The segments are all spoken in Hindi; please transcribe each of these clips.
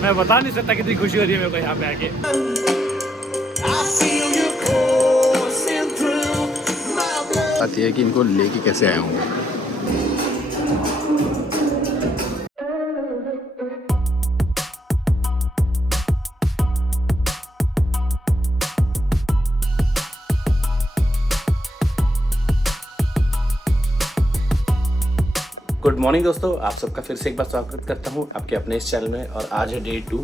मैं बता नहीं सकता कितनी खुशी हो रही है मेरे को यहाँ पे आके। बात यह है कि इनको लेके कैसे आया हूँ। गुड मॉर्निंग दोस्तों, आप सबका फिर से एक बार स्वागत करता हूँ आपके अपने इस चैनल में। और आज है डे 2।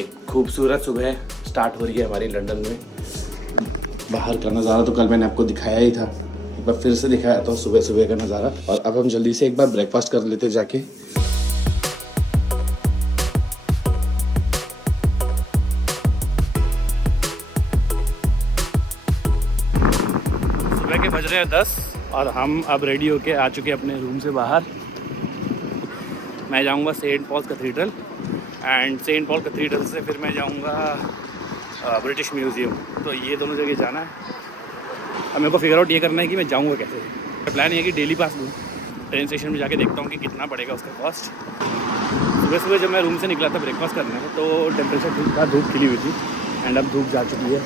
एक खूबसूरत सुबह स्टार्ट हो रही है हमारी लंदन में। बाहर का नज़ारा तो कल मैंने आपको दिखाया ही था, एक बार फिर से दिखाया था सुबह सुबह का नज़ारा। और अब हम जल्दी से एक बार ब्रेकफास्ट कर लेते जाके। सुबह के बज रहे हैं 10 और हम अब रेडी होके आ चुके हैं अपने रूम से बाहर। मैं जाऊंगा Saint Paul Cathedral and Saint Paul Cathedral से फिर मैं जाऊंगा ब्रिटिश म्यूज़ियम। तो ये दोनों जगह जाना है। अब मेरे को फिगर आउट ये करना है कि मैं जाऊंगा कैसे। प्लान ये है कि डेली पास लूँ, ट्रेन स्टेशन में जाके देखता हूँ कि कितना पड़ेगा उसका कॉस्ट। सुबह सुबह जब मैं रूम से निकला था ब्रेकफास्ट करने को तो टेम्परेचर ठीक था, धूप खिली हुई थी एंड अब धूप जा चुकी है।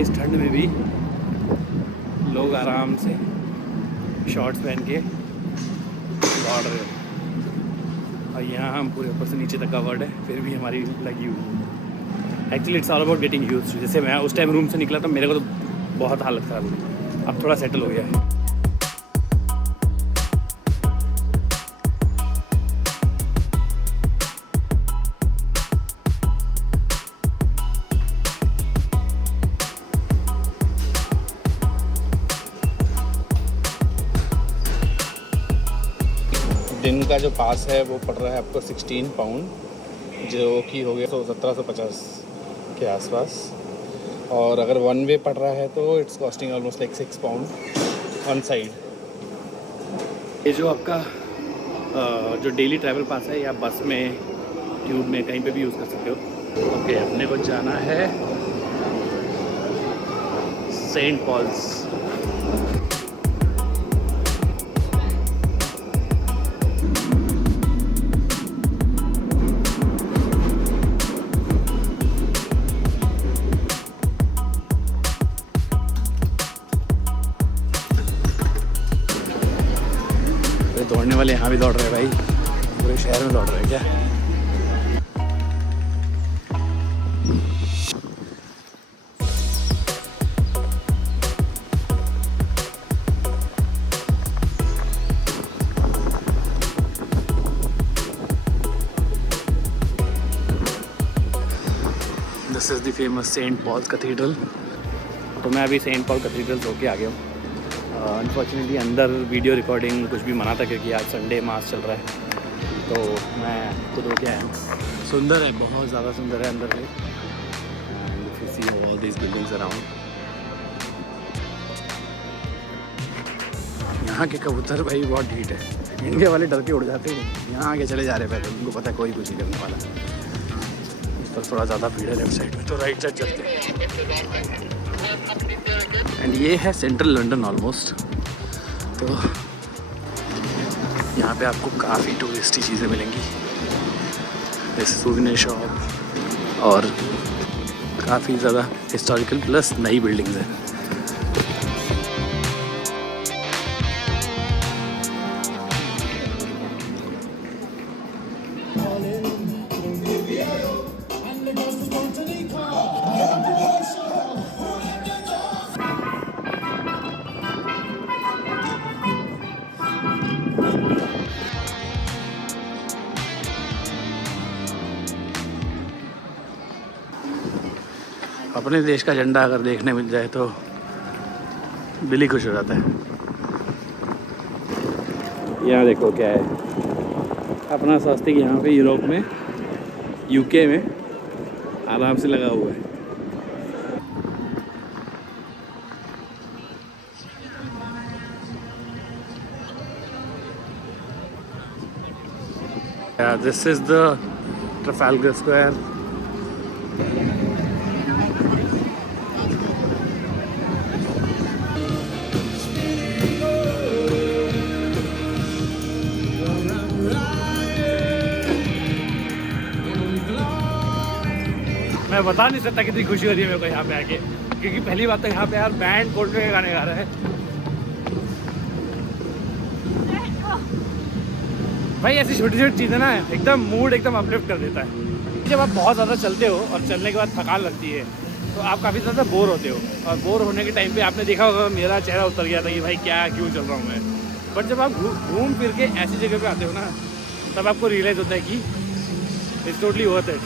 इस ठंड में भी लोग आराम से शॉर्ट्स पहन के दौड़ रहे हैं और यहाँ हम पूरे ऊपर से नीचे तक कवर्ड है, फिर भी हमारी लगी हुई है। Actually it's all about getting used. जैसे मैं उस टाइम रूम से निकला तो मेरे को तो बहुत हालत ख़राब हुई, अब थोड़ा सेटल हो गया है। दिन का जो पास है वो पड़ रहा है आपको 16 पाउंड, जो कि हो गया 1750 के आसपास। और अगर वन वे पड़ रहा है तो it's costing almost like 6 pound one side. ये जो आपका जो डेली ट्रैवल पास है, या बस में, ट्यूब में, कहीं पे भी यूज़ कर सकते हो। ओके, अपने को जाना है सेंट पॉल्स। दौड़ने वाले यहाँ भी दौड़ रहे हैं भाई, पूरे शहर में दौड़ रहे हैं क्या। This is the famous Saint Paul's Cathedral. तो मैं अभी सेंट पॉल कैथेड्रल होके आ गया हूँ। अनफॉर्चुनेटली अंदर वीडियो रिकॉर्डिंग कुछ भी मना था क्योंकि आज संडे मास चल रहा है, तो मैं खुद होके आया हूँ। सुंदर है, बहुत ज़्यादा सुंदर है अंदर से। And if you see all these buildings around, यहाँ के कबूतर भाई बहुत ढीठ है। इंडिया वाले डर के उड़ जाते हैं, यहाँ आगे चले जा रहे हैं पैदल, उनको पता है कोई कुछ नहीं करने वाला। इस पर थोड़ा ज़्यादा भीड़ है लेफ्ट साइड में, तो राइट साइड चलते हैं। एंड ये है सेंट्रल लंदन ऑलमोस्ट। तो यहाँ पे आपको काफ़ी टूरिस्टी चीज़ें मिलेंगी, जैसे सूवेनिर शॉप और काफ़ी ज़्यादा हिस्टोरिकल प्लस नई बिल्डिंग्स हैं। अपने देश का झंडा अगर देखने मिल जाए तो दिल ही खुश हो जाता है। यहाँ देखो क्या है, अपना स्वास्तिक यहाँ पे यूरोप में, यूके में आराम से लगा हुआ है। This is the Trafalgar Square. मैं बता नहीं सकता कितनी खुशी हो रही है मेरे को यहाँ पे आके, क्योंकि पहली बात तो यहाँ पे यार बैंड कोल्डप्ले के गाने गा रहा है। भाई ऐसी छोटी छोटी चीज़ें ना एकदम मूड एकदम अपलिफ्ट कर देता है। जब आप बहुत ज़्यादा चलते हो और चलने के बाद थकान लगती है तो आप काफ़ी ज़्यादा बोर होते हो, और बोर होने के टाइम पे आपने देखा होगा मेरा चेहरा उतर गया था कि भाई क्या क्यों चल रहा हूँ मैं। बट जब आप घूम फिर के ऐसी जगह पे आते हो ना, तब आपको रियलाइज़ होता है कि इट्स टोटली वर्थ इट।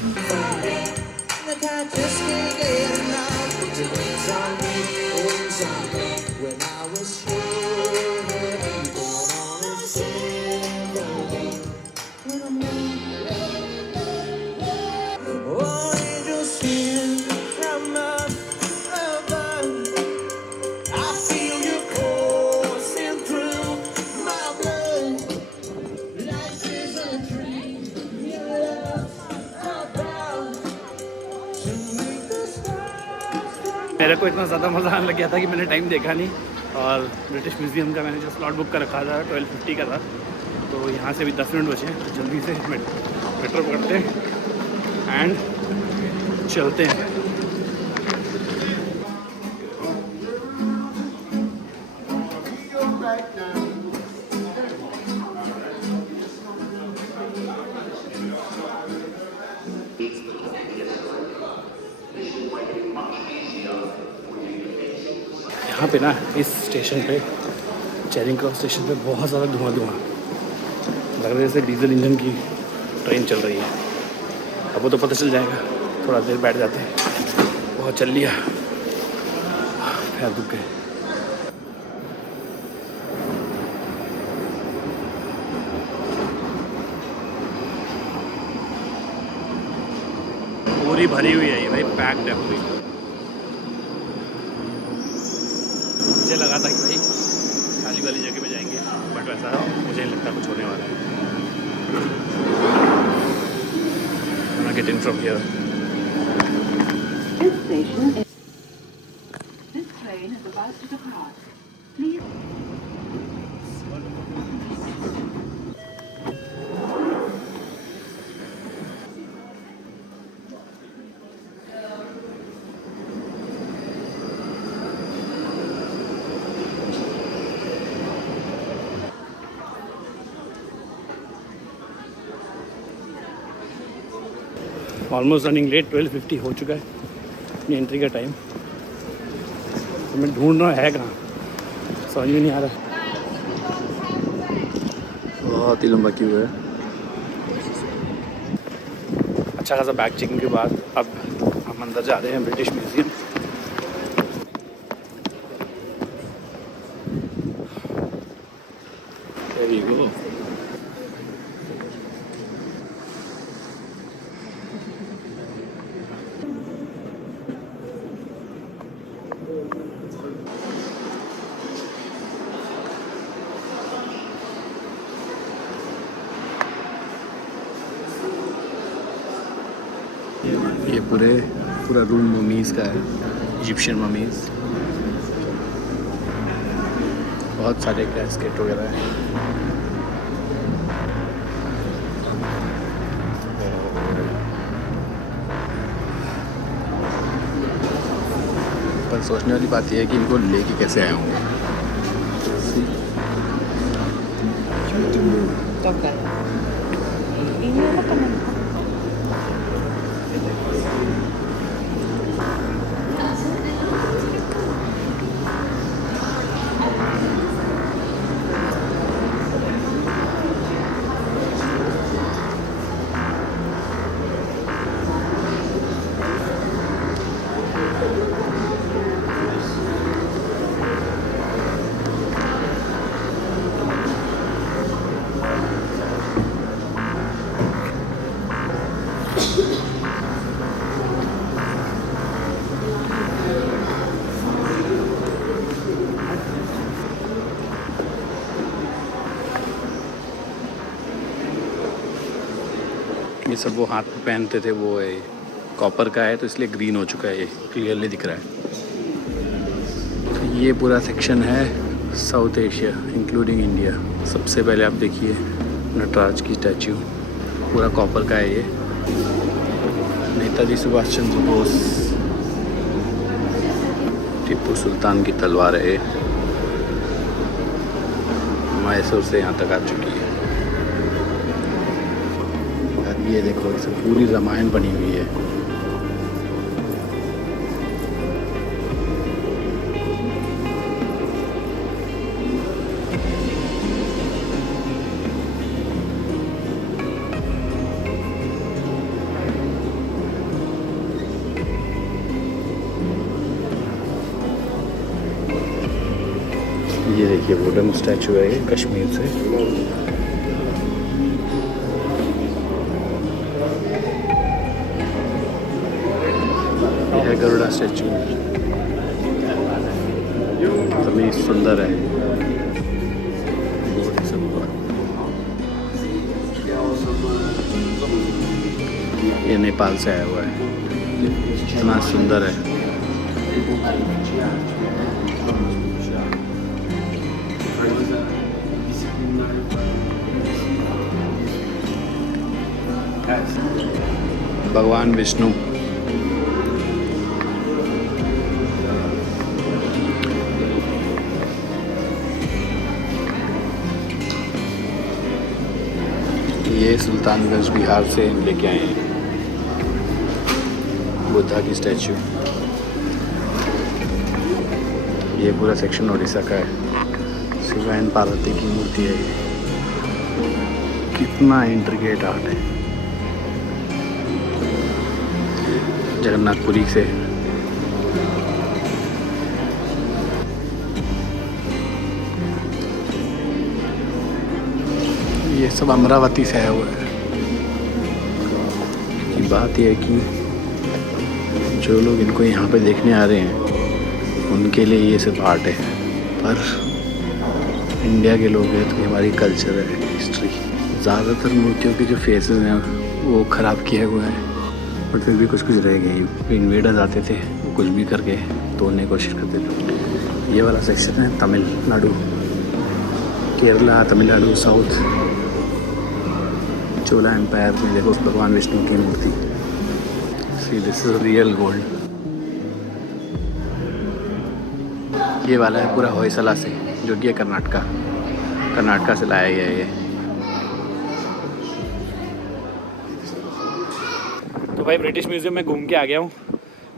मेरे को इतना ज़्यादा मज़ा आने लग गया था कि मैंने टाइम देखा नहीं, और ब्रिटिश म्यूज़ियम का मैंने जो स्लॉट बुक कर रखा था 12:50 का था, तो यहाँ से भी 10 मिनट बचे हैं, तो जल्दी से मेट्रो पकड़ते हैं एंड चलते हैं। यहाँ पे ना इस स्टेशन पे, चैरिंग क्रॉस स्टेशन पे बहुत ज़्यादा धुआं लग रहा है, जैसे डीजल इंजन की ट्रेन चल रही है। अब वो तो पता चल जाएगा, थोड़ा देर बैठ जाते हैं। बहुत चल लिया, पैर दुख गए। पूरी भरी हुई है ये भाई, पैक्ड है पूरी। मुझे लगा था कि भाई खाली वाली जगह पे जाएंगे, बट वैसा मुझे नहीं लगता कुछ होने वाला है। I'll get in from here. This station is... This train is about to depart. Please... almost running late, 12:50 हो चुका है अपनी एंट्री का टाइम। तो मैं ढूंढ रहा है कहाँ, समझ में नहीं आ रहा। बहुत ही लंबा क्यू है। अच्छा खासा बैग चेकिंग के बाद अब हम अंदर जा रहे हैं British museum. There you go. ये पूरा रूम ममीज़ का है, इजिप्शियन ममीज़। बहुत सारे कैस्केट वगैरह हैं। पर सोचने वाली बात यह है कि इनको लेके कैसे आए होंगे। ये सब वो हाथ में पहनते थे वो है कॉपर का है, तो इसलिए ग्रीन हो चुका है, ये क्लियरली दिख रहा है। तो ये पूरा सेक्शन है साउथ एशिया इंक्लूडिंग इंडिया। सबसे पहले आप देखिए नटराज की स्टैचू, पूरा कॉपर का है ये। नेताजी सुभाष चंद्र बोस, टीपू सुल्तान की तलवार है, मैसूर से यहाँ तक आ चुकी है। और ये देखो इसे पूरी रामायण बनी हुई है। ये देखिए वुडन स्टैचू है ये कश्मीर से। ये है गरुड़ा स्टैचू, काफ़ी सुंदर है। ये नेपाल से आया हुआ है, इतना सुंदर है। भगवान विष्णु, ये सुल्तानगंज बिहार से लेके आए हैं बुद्धा की स्टैचू। ये पूरा सेक्शन उड़ीसा का है। शिव एंड पार्वती की मूर्ति है ये, कितना इंट्रिकेट आर्ट है। जगन्नाथपुरी से ये सब अमरावती से आया हुआ है। की बात यह है कि जो लोग इनको यहाँ पे देखने आ रहे हैं उनके लिए ये सिर्फ आर्ट है, पर इंडिया के लोग हैं तो ये हमारी कल्चर है, हिस्ट्री। ज़्यादातर मूर्तियों के जो फेसेस हैं वो ख़राब किए हुए हैं, बट फिर भी कुछ कुछ रह गए। इन्वेडर्स आते थे वो कुछ भी करके तोड़ने की कोशिश करते थे। ये वाला सेक्शन है तमिलनाडु, केरला, तमिलनाडु, साउथ। चोला एम्पायर में देखो भगवान विष्णु की मूर्ति। See this is real gold. ये वाला है पूरा होयसला से, जो कि है कर्नाटका से लाया गया है ये। तो भाई ब्रिटिश म्यूजियम में घूम के आ गया हूँ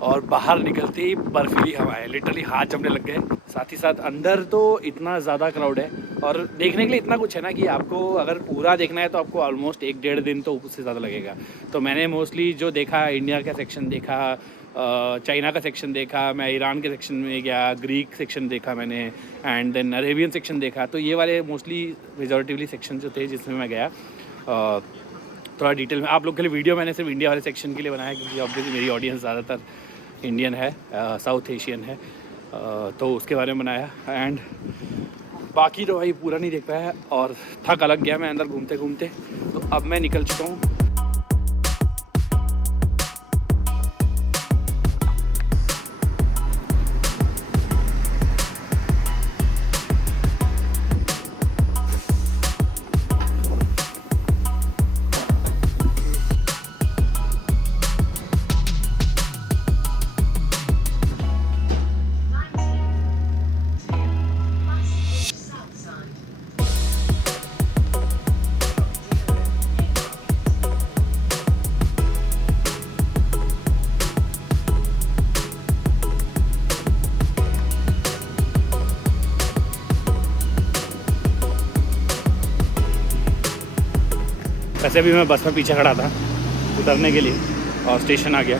और बाहर निकलते ही बर्फीली हवा है, लिटरली हाथ जमने लग गए। साथ ही साथ अंदर तो इतना ज़्यादा क्राउड है और देखने के लिए इतना कुछ है ना कि आपको अगर पूरा देखना है तो आपको ऑलमोस्ट 1-1.5 दिन तो उससे ज़्यादा लगेगा। तो मैंने मोस्टली जो देखा, इंडिया का सेक्शन देखा, चाइना का सेक्शन देखा, मैं ईरान के सेक्शन में गया, ग्रीक सेक्शन देखा मैंने, एंड देन अरेबियन सेक्शन देखा। तो ये वाले मोस्टली मेजॉरिटिवली सेक्शन जो थे जिसमें मैं गया। थोड़ा डिटेल में आप लोग के लिए वीडियो मैंने सिर्फ इंडिया वाले सेक्शन के लिए बनाया, क्योंकि ऑब्वियसली मेरी ऑडियंस ज़्यादातर इंडियन है, साउथ एशियन है, तो उसके बारे में बनाया। एंड बाकी तो भाई पूरा नहीं देख पाया और थक अलग गया मैं अंदर घूमते घूमते। तो अब मैं निकल चुका हूँ। वैसे भी मैं बस में पीछे खड़ा था उतरने के लिए और स्टेशन आ गया।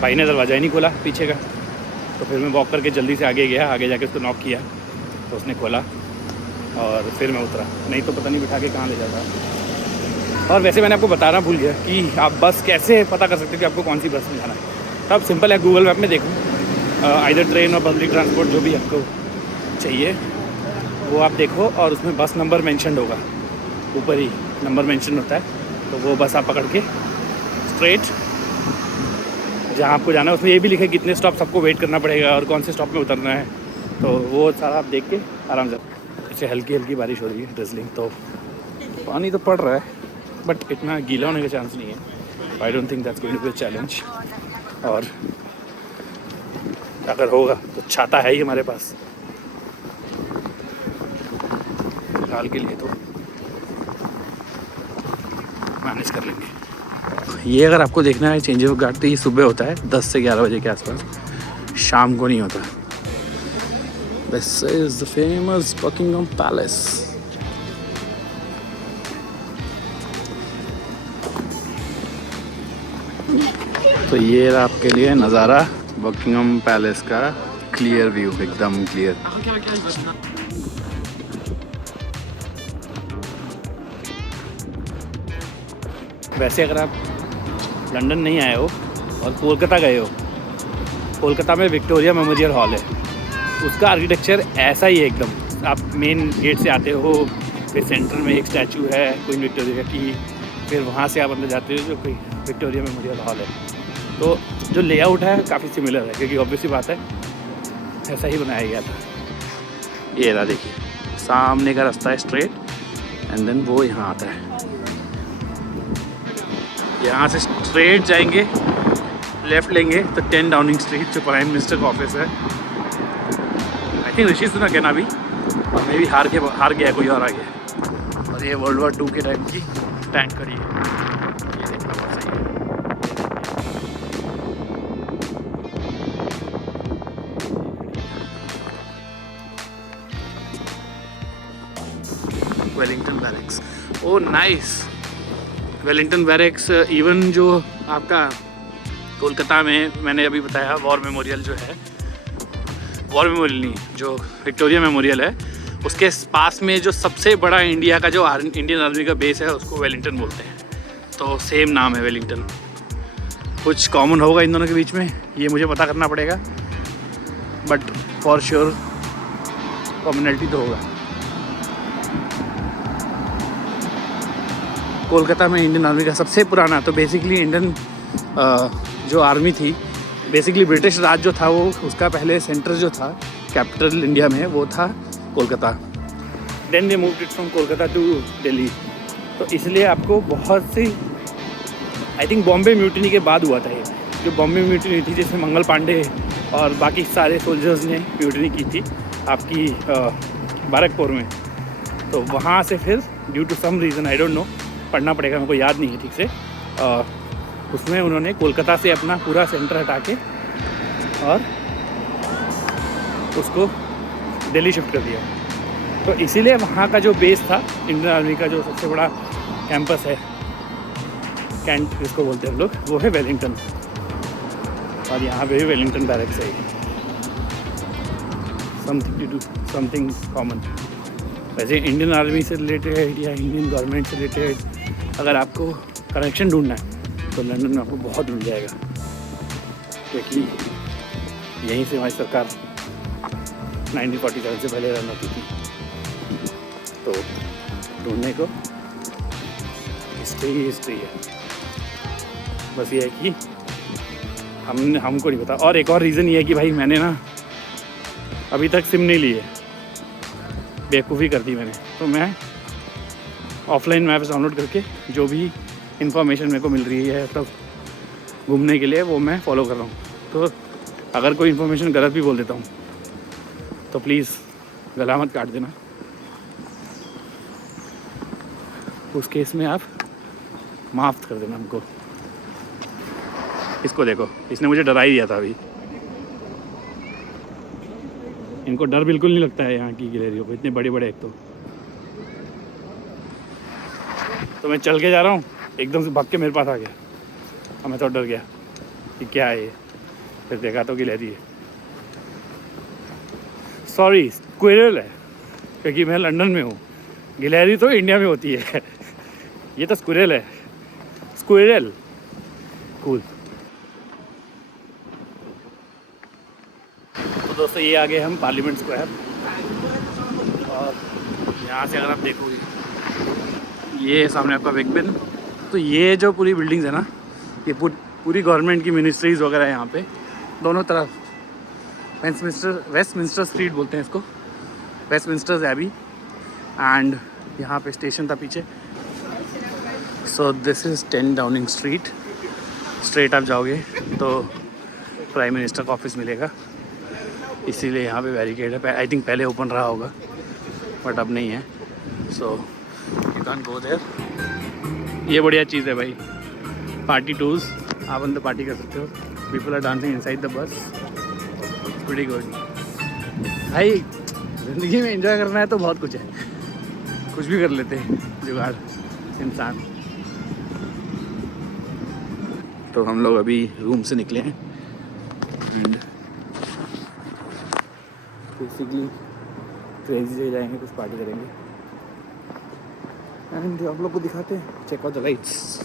भाई ने दरवाज़ा ही नहीं खोला पीछे का, तो फिर मैं वॉक करके जल्दी से आगे गया। आगे जाके उसको नॉक किया तो उसने खोला और फिर मैं उतरा, नहीं तो पता नहीं बिठा के कहाँ ले जाता। और वैसे मैंने आपको बताना भूल गया कि आप बस कैसे पता कर सकते हो कि आपको कौन सी बस में जाना है। तो आप सिंपल है, गूगल मैप में देखो, आइदर ट्रेन और पब्लिक ट्रांसपोर्ट जो भी आपको चाहिए वो आप देखो, और उसमें बस नंबर मेंशन होगा, ऊपर ही नंबर मेंशन होता है। तो वो बस आप पकड़ के स्ट्रेट जहाँ आपको जाना है। उसमें ये भी लिखा है कितने स्टॉप सबको वेट करना पड़ेगा और कौन से स्टॉप में उतरना है, तो वो सारा आप देख के आराम से। ऐसे हल्की हल्की बारिश हो रही है, ड्रिजलिंग, तो पानी तो पड़ रहा है बट इतना गीला होने का चांस नहीं है। I don't think that's going to be a challenge. और अगर होगा तो छाता है ही हमारे पास फिलहाल के लिए, तो मैनेज कर लेंगे। ये अगर आपको देखना है चेंज ऑफ गार्ड, तो ये सुबह होता है 10 से 11 बजे के आसपास, शाम को नहीं होता। This is the famous Buckingham palace. तो ये रहा आपके लिए नज़ारा बकिंगम पैलेस का, क्लियर व्यू, एकदम क्लियर। वैसे अगर आप लंदन नहीं आए हो और कोलकाता गए हो, कोलकाता में विक्टोरिया मेमोरियल हॉल है, उसका आर्किटेक्चर ऐसा ही है एकदम। आप मेन गेट से आते हो, फिर सेंटर में एक स्टैचू है क्वीन विक्टोरिया की, फिर वहाँ से आप अंदर जाते हो जो कोई विक्टोरिया मेमोरियल हॉल है। तो जो लेआउट है काफ़ी सिमिलर है, क्योंकि ऑब्वियसली बात है ऐसा ही बनाया गया था। ये रहा देखिए, सामने का रास्ता है स्ट्रेट, एंड देन वो यहाँ आता है। यहाँ से स्ट्रेट जाएंगे, लेफ़्ट लेंगे तो 10 डाउनिंग स्ट्रीट जो प्राइम मिनिस्टर का ऑफिस है। आई थिंक ऋषि सुनक है ना अभी, और मे भी हार गया कोई और आ गया। और ये वर्ल्ड वॉर 2 के टाइम की टैंक खड़ी है, ये देखना बहुत सही है। वेलिंगटन बैरक्स, ओ नाइस। वेलिंगटन बैरक्स इवन जो आपका कोलकाता में मैंने अभी बताया वॉर मेमोरियल जो है, वॉर मेमोरियल नहीं, जो विक्टोरिया मेमोरियल है, उसके पास में जो सबसे बड़ा इंडिया का जो इंडियन आर्मी का बेस है उसको वेलिंगटन बोलते हैं। तो सेम नाम है वेलिंगटन। कुछ कॉमन होगा इन दोनों के बीच में, ये मुझे पता करना पड़ेगा, बट फॉर श्योर कॉमनैलिटी तो होगा। कोलकाता में इंडियन आर्मी का सबसे पुराना, तो बेसिकली इंडियन जो आर्मी थी, बेसिकली ब्रिटिश राज जो था, वो उसका पहले सेंटर जो था कैपिटल इंडिया में वो था Kolkata. Then they moved it from Kolkata to Delhi. तो इसलिए आपको बहुत सी, आई थिंक बॉम्बे म्यूटिनी के बाद हुआ था ये, जो बॉम्बे म्यूटिनी थी जिसमें मंगल पांडे और बाकी सारे सोल्जर्स ने म्यूटिनी की थी आपकी बैरकपुर में। तो वहाँ से फिर due to some reason, I don't know, पढ़ना पड़ेगा, मेरे को याद नहीं है ठीक से, उसमें उन्होंने कोलकाता से अपना पूरा सेंटर हटा के और उसको दिल्ली शिफ्ट कर दिया। तो इसीलिए वहाँ का जो बेस था इंडियन आर्मी का, जो सबसे बड़ा कैंपस है, कैंट जिसको बोलते हैं हम लोग, वो है वेलिंगटन। और यहाँ पे भी वेलिंगटन बैरक्स है, समथिंग कॉमन। वैसे इंडियन आर्मी से रिलेटेड या इंडियन गवर्नमेंट से रिलेटेड अगर आपको कनेक्शन ढूंढना है तो लंदन में आपको बहुत ढूंढ जाएगा, क्योंकि यहीं से हमारी सरकार 1947 से पहले रन होती थी। तो ढूंढने को हिस्ट्री है, बस ये है कि हमको नहीं पता। और एक और रीज़न ये है कि भाई मैंने ना अभी तक सिम नहीं ली है, बेवकूफ़ी कर दी मैंने। तो मैं ऑफलाइन मैप्स डाउनलोड करके जो भी इंफॉर्मेशन मेरे को मिल रही है मतलब घूमने के लिए, वो मैं फॉलो कर रहा हूँ। तो अगर कोई इन्फॉर्मेशन गलत भी बोल देता हूँ तो प्लीज़ गला मत काट देना। उस केस में आप माफ़ कर देना हमको। इसको देखो, इसने मुझे डरा ही दिया था अभी। इनको डर बिल्कुल नहीं लगता है यहाँ की गिलहरियों को, इतने बड़े बड़े। एक तो मैं चल के जा रहा हूँ, एकदम से भाग के मेरे पास आ गया और मैं तो डर गया कि क्या है ये। फिर देखा तो गिलहरी है, सॉरी स्क्विरल है, क्योंकि मैं लंदन में हूँ। गिलहरी तो इंडिया में होती है, ये तो स्क्विरल है, स्क्विरल। कूल। तो दोस्तों ये आ गए हम पार्लियामेंट स्क्वायर, और यहाँ से अगर आप देखोगे ये सामने आपका बिग बेन। तो ये जो पूरी बिल्डिंग्स है ना, ये पूरी गवर्नमेंट की मिनिस्ट्रीज़ वगैरह है यहाँ पे दोनों तरफ। वेस्टमिंस्टर स्ट्रीट बोलते हैं इसको, वेस्टमिंस्टर एबी। एंड यहाँ पे स्टेशन था पीछे। So this is 10 Downing street. Straight आप जाओगे तो प्राइम मिनिस्टर का ऑफिस मिलेगा, इसीलिए यहाँ पे बैरिकेड है। आई थिंक पहले ओपन रहा होगा बट अब नहीं है। So you can go there. ये बढ़िया चीज़ है भाई, पार्टी टूर्स, आप अंदर पार्टी कर सकते हो। People are dancing inside the bus, pretty good. भाई ज़िंदगी में एंजॉय करना है तो बहुत कुछ है, कुछ भी कर लेते हैं जुगाड़ इंसान। तो हम लोग अभी रूम से निकले हैं एंड बेसिकली क्रेजी से जाएंगे, कुछ पार्टी करेंगे एंड आप लोग को दिखाते हैं। Check out the lights.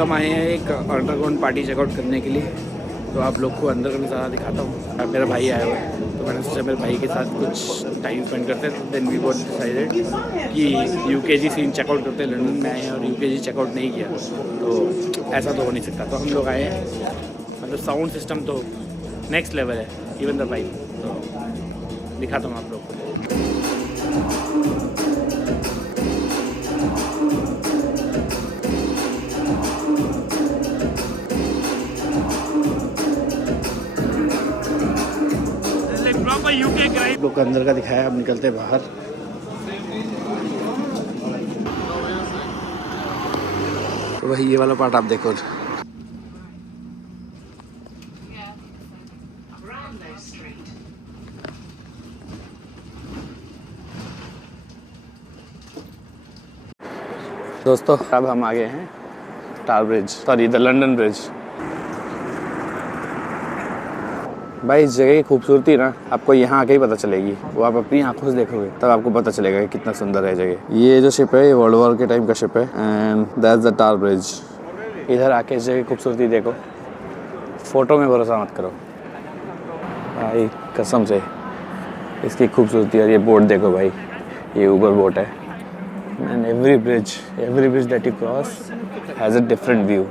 हम आए हैं एक अंडरग्राउंड पार्टी चेकआउट करने के लिए, तो आप लोग को अंदर का नज़ारा दिखाता हूँ। अब मेरा भाई आया हुआ है तो मैंने सोचा मेरे भाई के साथ कुछ टाइम स्पेंड करते हैं। देन वी गॉट डिसाइडेड कि यूकेजी सीन चेकआउट करते हैं। लंदन में आए हैं और यूकेजी चेकआउट नहीं किया तो ऐसा तो हो नहीं सकता। तो हम लोग आए हैं, मतलब साउंड सिस्टम तो नेक्स्ट लेवल है, इवन द भाई। तो दिखाता हूँ आप लोग को। लोग अंदर का दिखाया, अब निकलते हैं बाहर। तो वही ये वाला पार्ट आप देखो। दोस्तों अब हम आ गए हैं tower bridge, sorry the London bridge. भाई इस जगह की खूबसूरती ना आपको यहाँ आके ही पता चलेगी, वो आप अपनी आंखों से देखोगे तब आपको पता चलेगा कि कितना सुंदर है जगह। ये जो शिप है ये वर्ल्ड वॉर के टाइम का शिप है and that's the tower bridge. इधर आके इस जगह की खूबसूरती देखो, फ़ोटो में भरोसा मत करो भाई, कसम से इसकी खूबसूरती। और ये बोट देखो भाई, ये ऊबर बोट है and every bridge that you cross has a different view.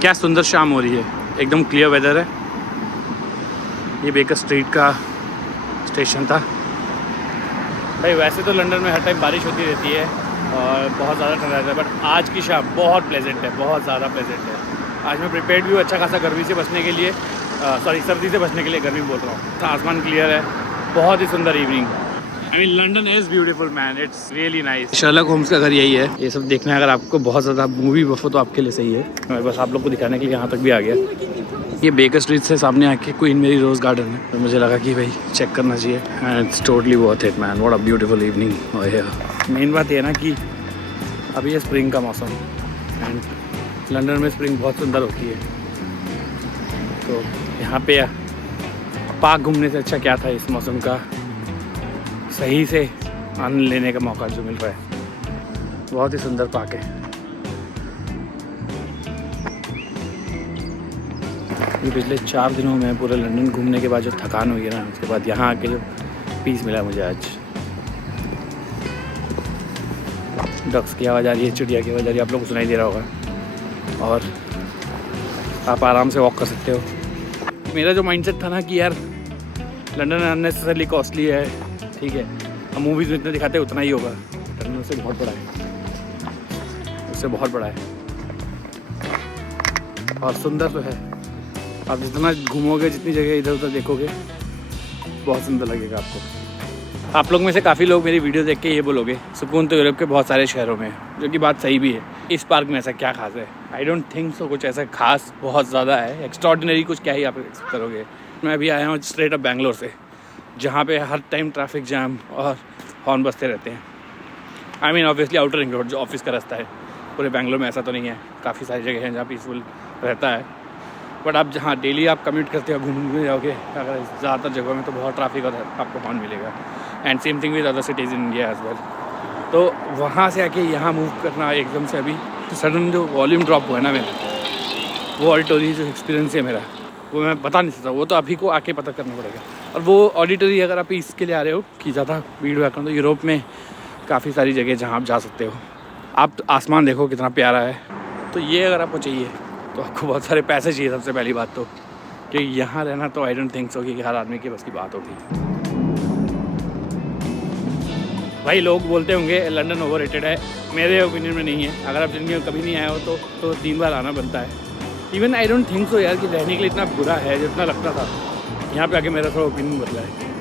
क्या सुंदर शाम हो रही है, एकदम क्लियर वेदर है। ये बेकर स्ट्रीट का स्टेशन था। भाई वैसे तो लंदन में हर टाइम बारिश होती रहती है और बहुत ज़्यादा ठंडा रहता है, बट आज की शाम बहुत प्लेजेंट है, बहुत ज़्यादा प्लेजेंट है। आज मैं प्रिपेयर्ड भी हूँ अच्छा खासा गर्मी से बचने के लिए, सर्दी से बचने के लिए, गर्मी बोल रहा हूँ। आसमान क्लियर है, बहुत ही सुंदर evening. I mean London is beautiful man, it's really nice. Sherlock Holmes का घर यही है। ये सब देखना है अगर आपको बहुत ज़्यादा मूवी बफ हो तो आपके लिए सही है। मैं बस आप लोग को दिखाने के लिए यहाँ तक भी आ गया। ये बेकर स्ट्रीट से सामने आके क्वीन मेरी रोज़ गार्डन है, तो मुझे लगा कि भाई चेक करना चाहिए and it's totally worth it man. What a beautiful evening. Main बात ये है ना कि अभी ये स्प्रिंग का मौसम एंड लंदन में स्प्रिंग बहुत सुंदर होती है, तो यहाँ पे पार्क घूमने से अच्छा क्या था इस मौसम का सही से आनंद लेने का मौका जो मिल रहा है। बहुत ही सुंदर पार्क है। ये पिछले 4 दिनों में पूरे लंदन घूमने के बाद जो थकान हुई है ना, उसके बाद यहाँ आके जो पीस मिला मुझे आज। डक्स की आवाज़ आ रही है, चिड़िया की आवाज़ आ रही है, आप लोग को सुनाई दे रहा होगा और आप आराम से वॉक कर सकते हो। मेरा जो माइंडसेट था ना कि यार लंदन अननेसेसरली कॉस्टली है, ठीक है, हम मूवीज़ में इतना दिखाते हैं उतना ही होगा, लंदन से बहुत बड़ा है, उससे बहुत बड़ा है और सुंदर तो है। आप जितना घूमोगे, जितनी जगह इधर उधर देखोगे, बहुत सुंदर लगेगा आपको। आप लोग में से काफ़ी लोग मेरी वीडियो देख के ये बोलोगे सुकून तो यूरोप के बहुत सारे शहरों में, जो कि बात सही भी है। इस पार्क में ऐसा क्या खास है? आई डोंट थिंक सो कुछ ऐसा खास बहुत ज़्यादा है, एक्स्ट्रॉर्डिनरी कुछ क्या ही आप एक्सपेक्ट करोगे। मैं अभी आया हूँ स्ट्रेट अप बैंगलोर से, जहाँ पे हर टाइम ट्रैफिक जैम और हॉर्न बजते रहते हैं। I mean obviously outer ring road जो ऑफिस का रास्ता है, पूरे बेंगलोर में ऐसा तो नहीं है, काफ़ी सारी जगह हैं जहाँ पीसफुल रहता है। बट आप जहाँ डेली आप कम्यूट करते हो, घूमने जाओगे अगर ज़्यादातर जगहों में, तो बहुत ट्रैफिक और आपको हॉर्न मिलेगा। And same thing with other cities in India as well. तो वहाँ से आके यहाँ मूव करना एकदम से, अभी तो सडन जो वॉल्यूम ड्रॉप हुआ है ना मेरा, वो ऑडिटरी जो एक्सपीरियंस है मेरा, वो मैं बता नहीं सकता, वो तो अभी को आके पता करना पड़ेगा। और वो ऑडिटरी अगर आप इसके लिए आ रहे हो कि ज़्यादा भीड़ हुआ करो, तो यूरोप में काफ़ी सारी जगह जहाँ आप जा सकते हो। आप आसमान देखो कितना प्यारा है। तो ये अगर आपको चाहिए तो आपको बहुत सारे पैसे चाहिए सबसे पहली बात तो, कि यहाँ रहना तो आई डोंट थिंक सो कि हर आदमी की बस की बात होगी। भाई लोग बोलते होंगे लंदन ओवररेटेड है, मेरे ओपिनियन में नहीं है। अगर आप जिंदगी में कभी नहीं आए हो तो 3 बार आना बनता है। Even I don't think so यार कि रहने के लिए इतना बुरा है जितना लगता था। यहाँ पे आके मेरा थोड़ा ओपिनियन बदला है।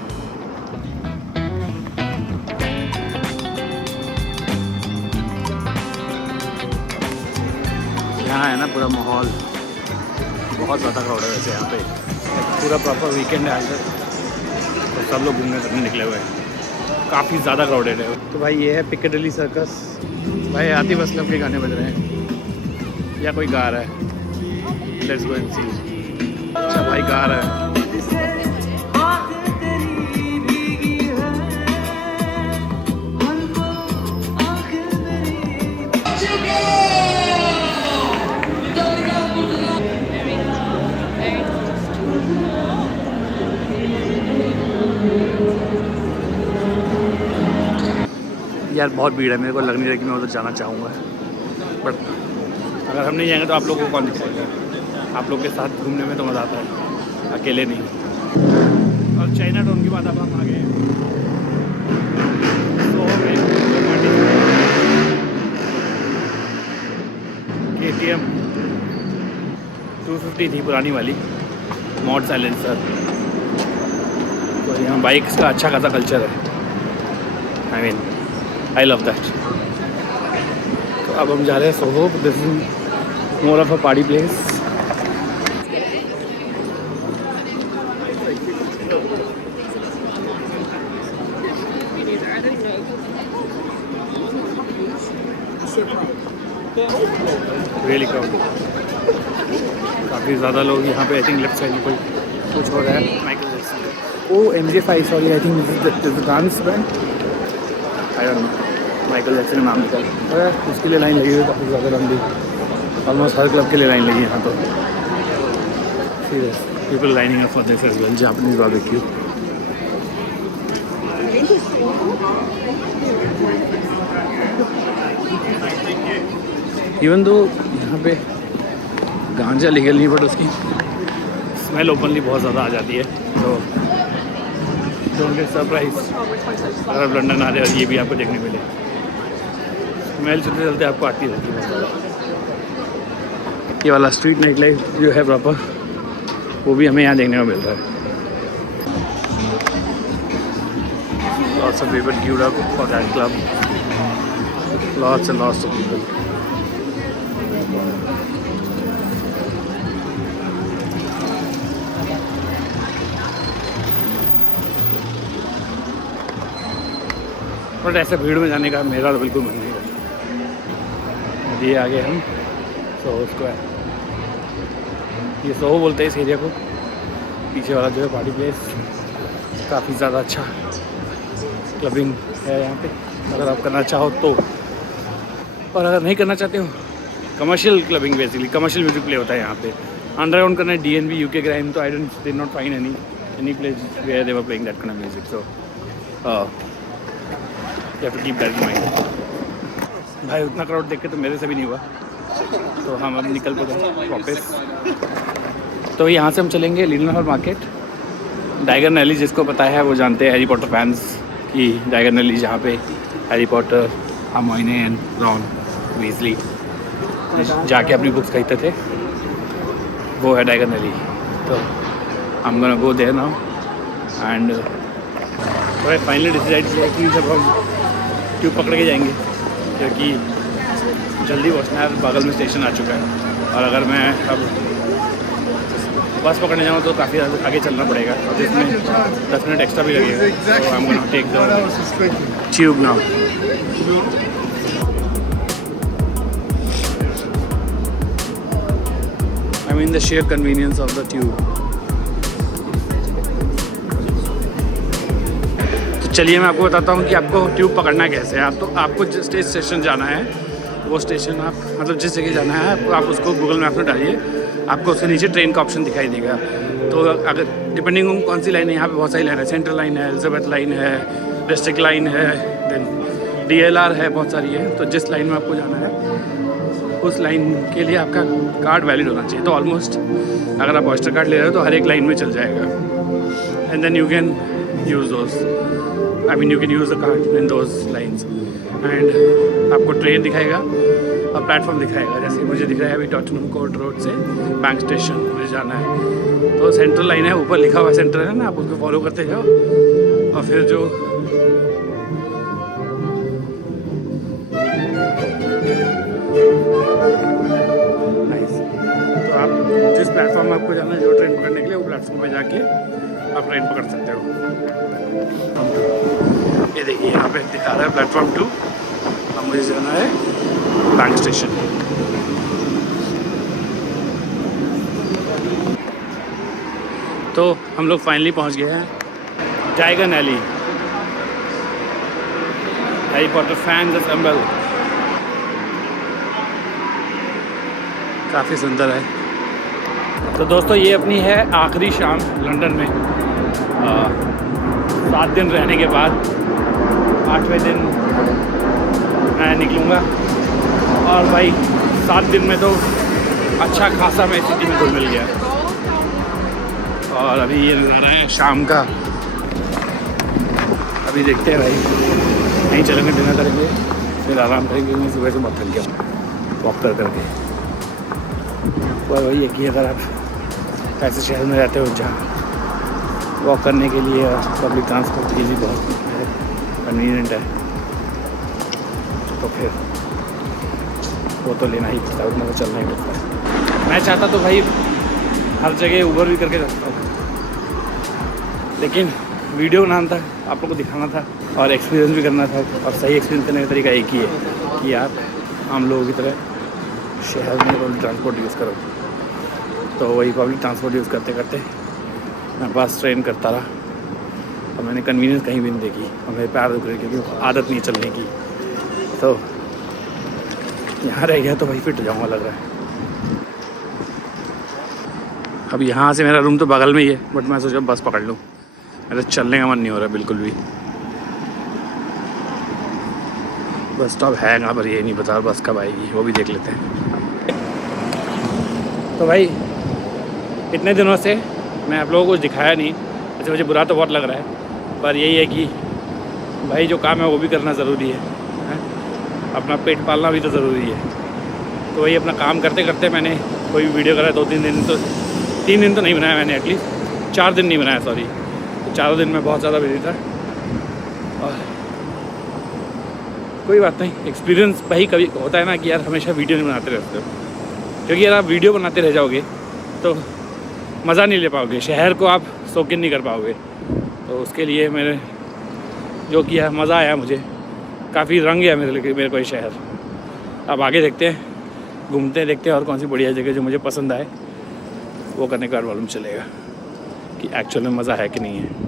यहाँ है ना पूरा माहौल बहुत ज़्यादा क्राउड है वैसे यहाँ पे, पूरा प्रॉपर वीकेंड है आज, तो सब लोग घूमने फिरने निकले हुए हैं, काफ़ी ज़्यादा क्राउडेड है। तो भाई ये है पिकाडेली सर्कस। भाई आतिफ असलम के गाने बज रहे हैं या कोई गा रहा है, लेट्स गो एंड सी। अच्छा भाई गा रहा है। यार बहुत भीड़ है, मेरे को लग नहीं रहा कि मैं उधर जाना चाहूँगा, बट अगर हम नहीं जाएंगे तो आप लोगों को कौन दिखाएगा। आप लोग के साथ घूमने में तो मज़ा आता है, अकेले नहीं। और चाइना टाउन की बात अब हम आ गए हैं, तो KTM 250 थी पुरानी वाली, मॉड साइलेंसर। तो यहाँ बाइक्स का अच्छा खासा कल्चर है, I mean I love that. तो अब हम जा रहे हैं Soho. This is more of a party place. Really crowded, काफ़ी ज़्यादा लोग यहाँ पे। आई थिंक लेफ्ट साइड में कोई कुछ हो रहा है। Michael Jackson, oh MJ5, sorry, I think this is the dance band, I don't know. Michael Jackson का नाम निकल, अरे उसके लिए लाइन लगी हुई है काफ़ी ज़्यादा लंबी, ऑलमोस्ट हर क्लब के लिए लाइन लगी है यहाँ। तो serious people lining up for this as well, Japanese barbecue. Even though यहाँ पे गांजा लीगल नहीं, बट उसकी स्मेल ओपनली बहुत ज़्यादा आ जाती है, तो डोंट गेट सरप्राइज अगर आप लंदन आ रहे हो और ये भी आपको देखने मिले। स्मेल चलते चलते आपको आती रहती है बहुत ज़्यादा। ये वाला स्ट्रीट नाइट लाइफ जो है प्रॉपर, वो भी हमें यहाँ देखने को मिल रहा है। Lots of people queued up for that club. Lots and lots of people. But ऐसे भीड़ में जाने का मेरा तो बिल्कुल मन नहीं है। ये आगे हम सोहो स्क्वायर, ये सोहो बोलते हैं इस एरिया को। पीछे वाला जो है पार्टी प्लेस, काफ़ी ज़्यादा अच्छा क्लबिंग है यहाँ पे, अगर आप करना चाहो तो। और अगर नहीं करना चाहते हो, commercial clubbing, basically commercial music play होता है यहाँ पे। अंडरग्राउंड करना है DNB UK ग्राइम, तो I did not find any place where they were playing that kind of music, so you have to keep that in mind. भाई उतना क्राउड देख के तो मेरे से भी नहीं हुआ, तो हम अब निकल पड़े वापस। तो यहाँ से हम चलेंगे लीडनहॉल मार्केट। डायगन एली जिसको पता है वो जानते हैं, हैरी पॉटर फैंस की डायगन एली, जहाँ पे Harry Potter, Hermione and Ron Weasley जाके अपनी बुक्स खरीदते थे, वो है डायगन एली। तो हम gonna go there now and finally decide किया कि जब हम ट्यूब पकड़ के जाएंगे, क्योंकि जल्दी पहुँचना है, बगल में स्टेशन आ चुका है। और अगर मैं अब बस पकड़ने जाऊँ तो काफ़ी आगे चलना पड़ेगा, जिसमें 10 मिनट एक्स्ट्रा भी लगेगा। तो I am gonna take the tube now. I mean the sheer convenience of the tube. तो चलिए मैं आपको बताता हूँ कि आपको ट्यूब पकड़ना कैसे है। आपको जिस स्टेशन जाना है वो स्टेशन आप मतलब जिस जगह जाना है आप उसको गूगल मैप में डालिए, आपको उसके नीचे ट्रेन का ऑप्शन दिखाई देगा। तो अगर डिपेंडिंग ऑन कौन सी लाइन है, यहाँ पे बहुत सारी लाइन है, सेंट्रल लाइन है, एलिजाबेथ लाइन है, डिस्ट्रिक्ट लाइन है, देन DLR है, बहुत सारी है। तो जिस लाइन में आपको जाना है उस लाइन के लिए आपका कार्ड वैलिड होना चाहिए। तो ऑलमोस्ट अगर आप ऑयस्टर कार्ड ले रहे हो तो हर एक लाइन में चल जाएगा। And then you can use those, I mean you can use the card in those lines. And आपको ट्रेन दिखाएगा और प्लेटफॉर्म दिखाएगा। जैसे मुझे दिख रहा है अभी टॉटनहम कोर्ट रोड से बैंक स्टेशन मुझे जाना है, तो सेंट्रल लाइन है, ऊपर लिखा हुआ सेंट्रल है ना, आप उसको फॉलो करते जाओ। और फिर जो नाइस, तो आप जिस प्लेटफॉर्म में आपको जाना है, जो ट्रेन पकड़ने के लिए, वो प्लेटफॉर्म पे जाके आप ट्रेन पकड़ सकते हो। ये देखिए यहाँ पे दिखा रहा है प्लेटफॉर्म 2। अब मुझे जाना है बैंक स्टेशन। तो हम लोग फाइनली पहुंच गए हैं Diagon Alley. Harry Potter fans assemble. काफ़ी सुंदर है। तो दोस्तों ये अपनी है आखिरी शाम लंदन में। 7 दिन रहने के बाद 8वें दिन मैं निकलूँगा। और भाई 7 दिन में तो अच्छा खासा मैं सिटी में घुल मिल गया। और अभी ये नज़ारा है शाम का। अभी देखते हैं भाई, नहीं चलेंगे, डिनर करेंगे, फिर आराम करेंगे। मैं सुबह से बहुत थक गया वॉक करके। पर वही है कि अगर आप ऐसे शहर में रहते हो जहाँ वॉक करने के लिए पब्लिक ट्रांसपोर्ट की भी बहुत कन्वीनियंट है, तो फिर वो तो लेना ही पड़ता है, उतना तो चलना ही पड़ता है। मैं चाहता तो भाई हर जगह ऊबर भी करके रखता हूँ, लेकिन वीडियो बनाना था, आप लोगों को दिखाना था और एक्सपीरियंस भी करना था। और सही एक्सपीरियंस करने का तरीका एक ही है कि आप आम लोगों की तरह शहर में पब्लिक ट्रांसपोर्ट यूज़ करो। तो वही पब्लिक ट्रांसपोर्ट यूज़ करते करते मैं बस ट्रेन करता रहा और मैंने कन्वीनियंस कहीं भी नहीं देखी और मेरे पैर दुख रहे क्योंकि आदत नहीं चलने की। तो यहाँ रह गया तो वही फिट जाऊँगा लग रहा है। अब यहाँ से मेरा रूम तो बगल में ही है, बट मैं सोचा बस पकड़ लूँ। मेरा चलने का मन नहीं हो रहा बिल्कुल भी। बस स्टॉप है कहाँ पर ये नहीं पता, बस कब आएगी वो भी देख लेते हैं। तो भाई इतने दिनों से मैं आप लोगों को कुछ दिखाया नहीं, वैसे मुझे बुरा तो बहुत लग रहा है, पर यही है कि भाई जो काम है वो भी करना ज़रूरी है, अपना पेट पालना भी तो ज़रूरी है। तो वही अपना काम करते करते मैंने कोई वीडियो करा 2-3 दिन, तो 3 दिन तो नहीं बनाया मैंने, एटलीस्ट 4 दिन नहीं बनाया, सॉरी। तो 4 दिन में बहुत ज़्यादा बिजी था। और कोई बात नहीं, एक्सपीरियंस भाई कभी होता है ना कि यार हमेशा वीडियो नहीं बनाते रहते हो, क्योंकि यार आप वीडियो बनाते रह जाओगे तो मज़ा नहीं ले पाओगे, शहर को आप शौकीन नहीं कर पाओगे। तो उसके लिए मैंने जो किया, मज़ा आया मुझे, काफ़ी रंग गया मेरे को ये शहर। अब आगे देखते हैं, घूमते हैं, देखते हैं और कौन सी बढ़िया जगह जो मुझे पसंद आए वो करने के बाद मालूम चलेगा कि एक्चुअल में मज़ा है कि नहीं है।